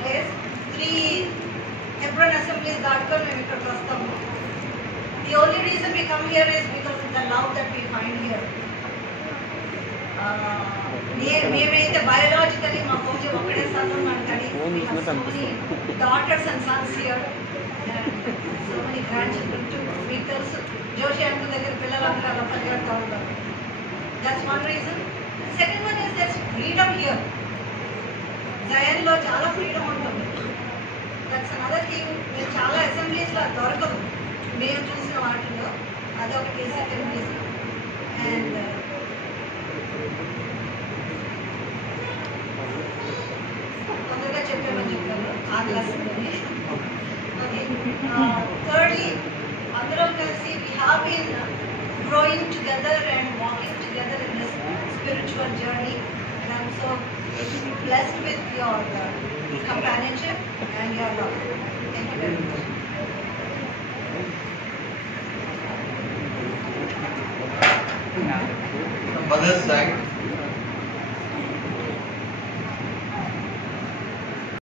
place. 3 Hebron assemblies దాటుకొని మేము ఇక్కడికి వస్తాము. The only reason we come here is because of the love that we find here. మేమైతే బయోలాజికలీ మా కొంచెం ఒకటే సన్నం మనకని so many daughters and sons here and so many grandchildren too. మీకు తెలుసు జోషి అంకుల్ దగ్గర పిల్లలందరూ అలా పరిగెడుతూ ఉంటారు. That's one reason. The second one is there's freedom here. జయన్లో చాలా ఫ్రీడమ్ ఉంటుంది. That's another thing. మీరు చాలా అసెంబ్లీస్లో దొరకదు మేము చూసిన వాటిలో. అదొకటి సెకండ్ రీజన్. అండ్ తొందరగా చెప్పామని చెప్తాను ఆగలేస్తుందని. ఓకే, థర్డ్లీ అందరం కలిసి we have been growing together and walking together in this spiritual journey, and I'm so blessed with your companionship and your love. Thank you very much. Mother's side.